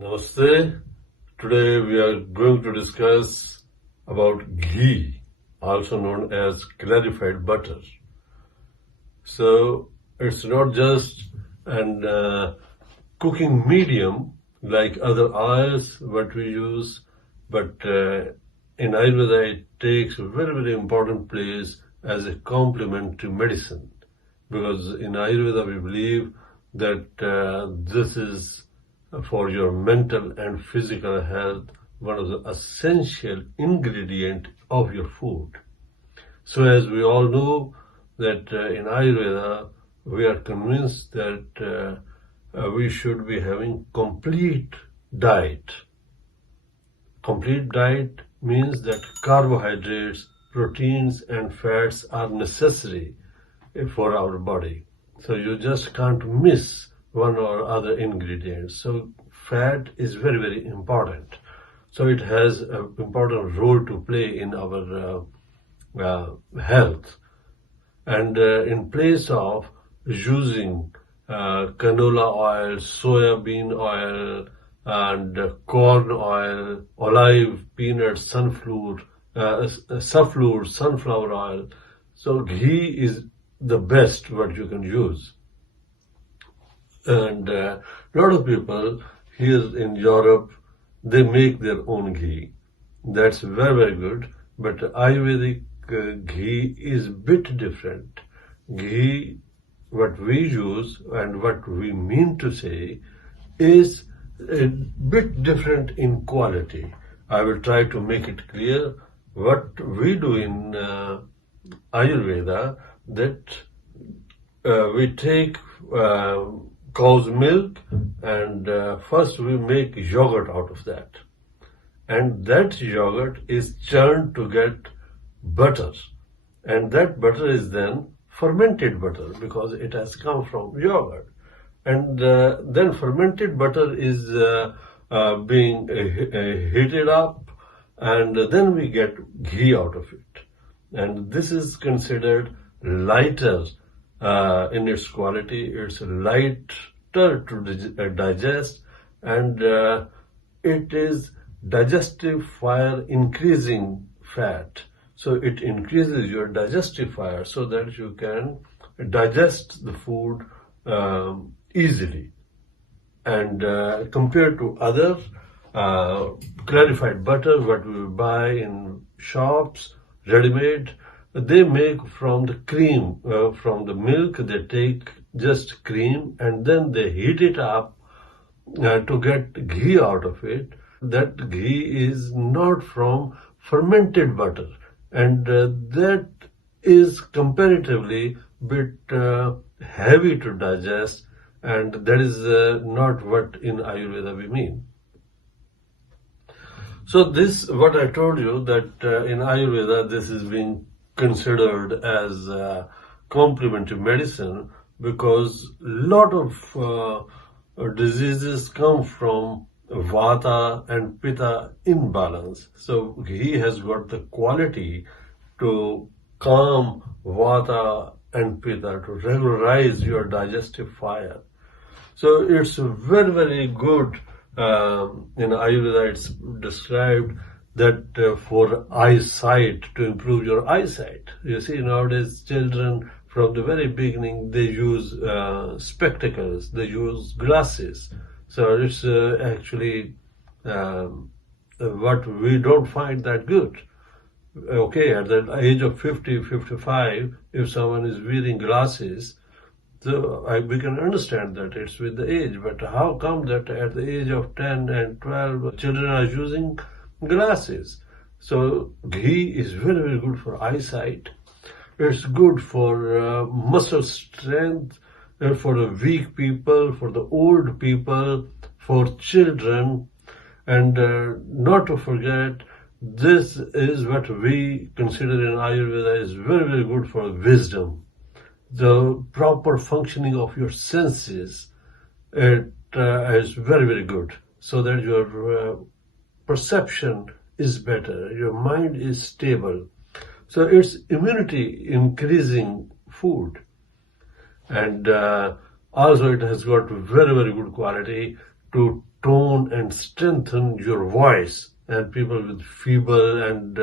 Namaste. Today we are going to discuss about ghee, also known as clarified butter. So it's not just an cooking medium like other oils what we use, but in Ayurveda it takes a very, very important place as a complement to medicine. Because in Ayurveda we believe that this is for your mental and physical health one of the essential ingredient of your food. So as we all know that in Ayurveda we are convinced that we should be having complete diet. Complete diet means that carbohydrates, proteins and fats are necessary for our body. So you just can't miss one or other ingredient. So fat is very, very important. So it has an important role to play in our health. And in place of using canola oil, soya bean oil, and corn oil, olive, peanut, sunflower, sunflower oil, so ghee is the best what you can use. And a lot of people here in Europe, they make their own ghee. That's very, very good. But Ayurvedic ghee is a bit different. Ghee, what we use and what we mean to say, is a bit different in quality. I will try to make it clear. What we do in Ayurveda, that we take cow's milk and first we make yogurt out of that. And that yogurt is churned to get butter. And that butter is then fermented butter because it has come from yogurt. And then fermented butter is being heated up, and then we get ghee out of it. And this is considered lighter in its quality. It's lighter to digest, and it is digestive fire increasing fat. So it increases your digestive fire so that you can digest the food easily. And compared to other clarified butter, what we buy in shops, ready-made, they make from the cream, from the milk, they take just cream and then they heat it up to get ghee out of it. That ghee is not from fermented butter, and that is comparatively bit heavy to digest, and that is not what in Ayurveda we mean. So this, what I told you, that in Ayurveda this is being considered as a complementary medicine because a lot of diseases come from Vata and Pitta imbalance. So ghee has got the quality to calm Vata and Pitta, to regularize your digestive fire. So it's very, very good. In Ayurveda it's described that for eyesight, to improve your eyesight. You see, nowadays children from the very beginning, they use spectacles, they use glasses. So it's actually what we don't find that good. Okay, at the age of 50, 55, if someone is wearing glasses, so we can understand that it's with the age. But how come that at the age of 10 and 12, children are using glasses? So ghee is very, very good for eyesight. It's good for muscle strength, for the weak people, for the old people, for children. And not to forget, this is what we consider in Ayurveda is very, very good for wisdom. The proper functioning of your senses, it is very, very good, so that your perception is better, your mind is stable. So it's immunity increasing food. And also it has got very, very good quality to tone and strengthen your voice, and people with feeble and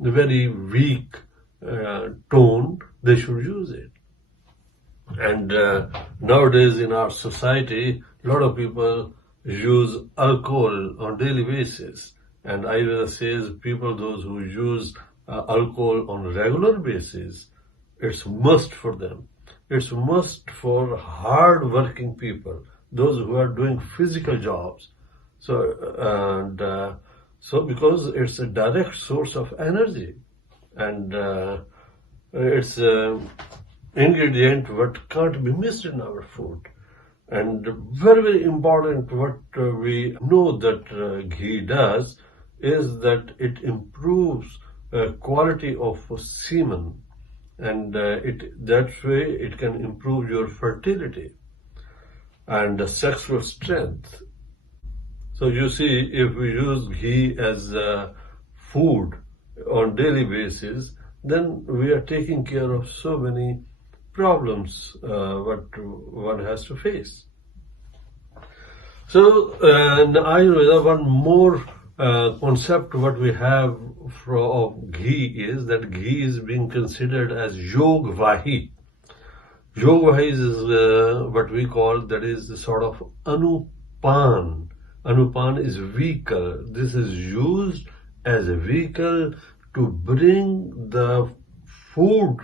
very weak tone, they should use it. And nowadays in our society, a lot of people use alcohol on daily basis. And Ayurveda says people, those who use alcohol on regular basis, it's must for them. It's must for hard working people, those who are doing physical jobs. So because it's a direct source of energy, and it's ingredient what can't be missed in our food. And very, very important what we know that ghee does is that it improves quality of semen, and that way it can improve your fertility and sexual strength. So you see, if we use ghee as food on daily basis, then we are taking care of so many problems what one has to face. So in Ayurveda, one more concept what we have of ghee is that ghee is being considered as yog vahi. Yog vahi is what we call, that is the sort of anupan. Anupan is vehicle. This is used as a vehicle to bring the food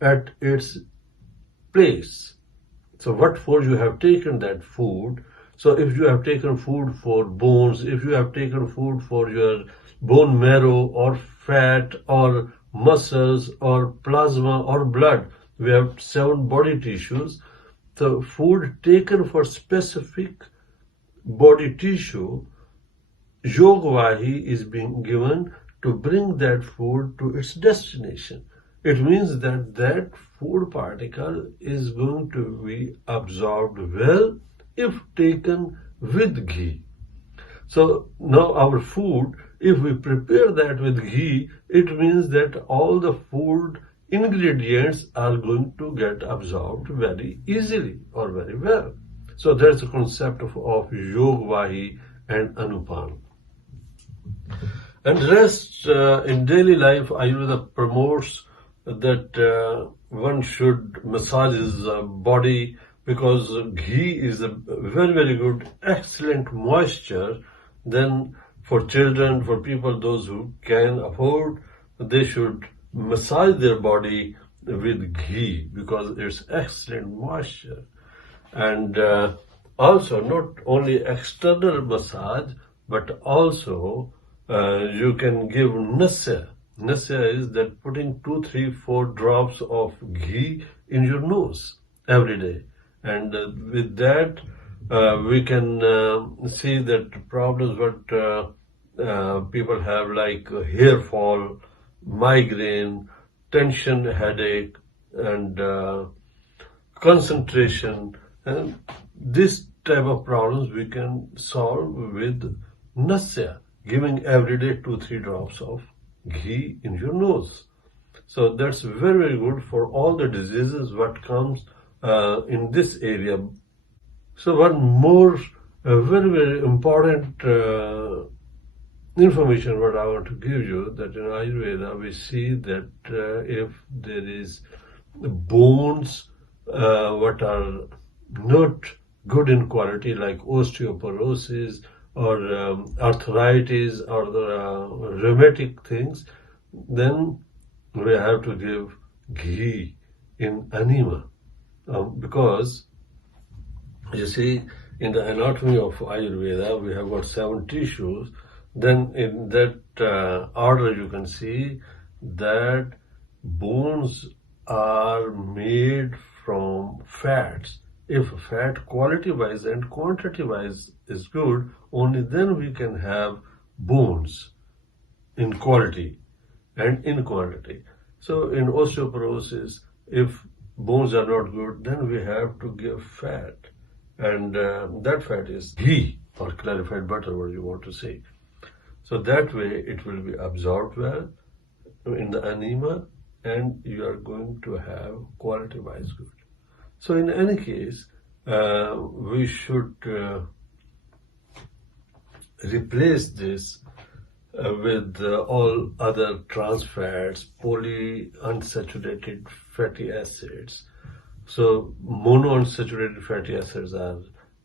at its place. So what for you have taken that food. So if you have taken food for bones, if you have taken food for your bone marrow or fat or muscles or plasma or blood, we have 7 body tissues. So food taken for specific body tissue, yog vahi is being given to bring that food to its destination. It means that that food particle is going to be absorbed well if taken with ghee. So now our food, if we prepare that with ghee, it means that all the food ingredients are going to get absorbed very easily or very well. So that's the concept of yog vahi and anupan. And rest in daily life, Ayurveda promotes that one should massage his body, because ghee is a very, very good, excellent moisture. Then for children, for people, those who can afford, they should massage their body with ghee because it's excellent moisture. And also not only external massage, but also you can give nasya. Nasya is that putting 2, 3, 4 drops of ghee in your nose every day. And with that, we can see that problems what people have, like hair fall, migraine, tension, headache, and concentration, and this type of problems we can solve with nasya, giving every day 2, 3 drops of ghee in your nose. So that's very, very good for all the diseases what comes in this area. So one more very, very important information what I want to give you, that in Ayurveda we see that if there is bones what are not good in quality, like osteoporosis or arthritis or rheumatic things, then we have to give ghee in anema. Because you see, in the anatomy of Ayurveda, we have got 7 tissues. Then in that order, you can see that bones are made from fats. If fat quality-wise and quantity-wise is good, only then we can have bones in quality and in quantity. So in osteoporosis, if bones are not good, then we have to give fat. And that fat is ghee or clarified butter, what you want to say. So that way it will be absorbed well in the anema, and you are going to have quality-wise good. So in any case, we should replace this with all other trans fats, polyunsaturated fatty acids. So monounsaturated fatty acids are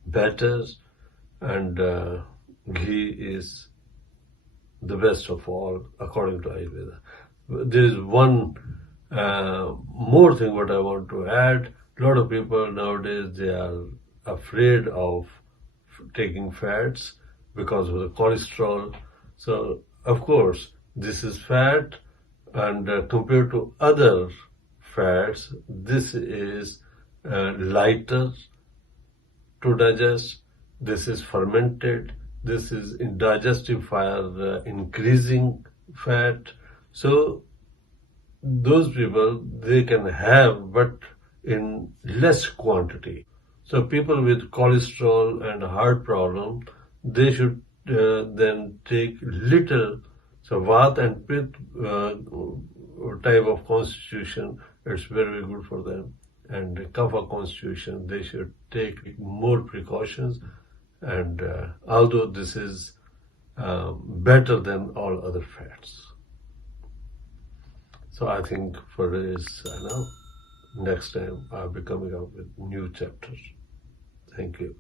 better, and ghee is the best of all according to Ayurveda. There is one more thing what I want to add. A lot of people nowadays, they are afraid of taking fats because of the cholesterol. So of course this is fat, and compared to other fats, this is lighter to digest. This is fermented. This is in digestive fire increasing fat. So those people, they can have, but in less quantity. So people with cholesterol and heart problem, they should then take little. So Vat and Pitta type of constitution, it's very good for them. And Kapha constitution, they should take more precautions. And although this is better than all other fats. So I think for this, now, next time I'll be coming up with new chapters. Thank you.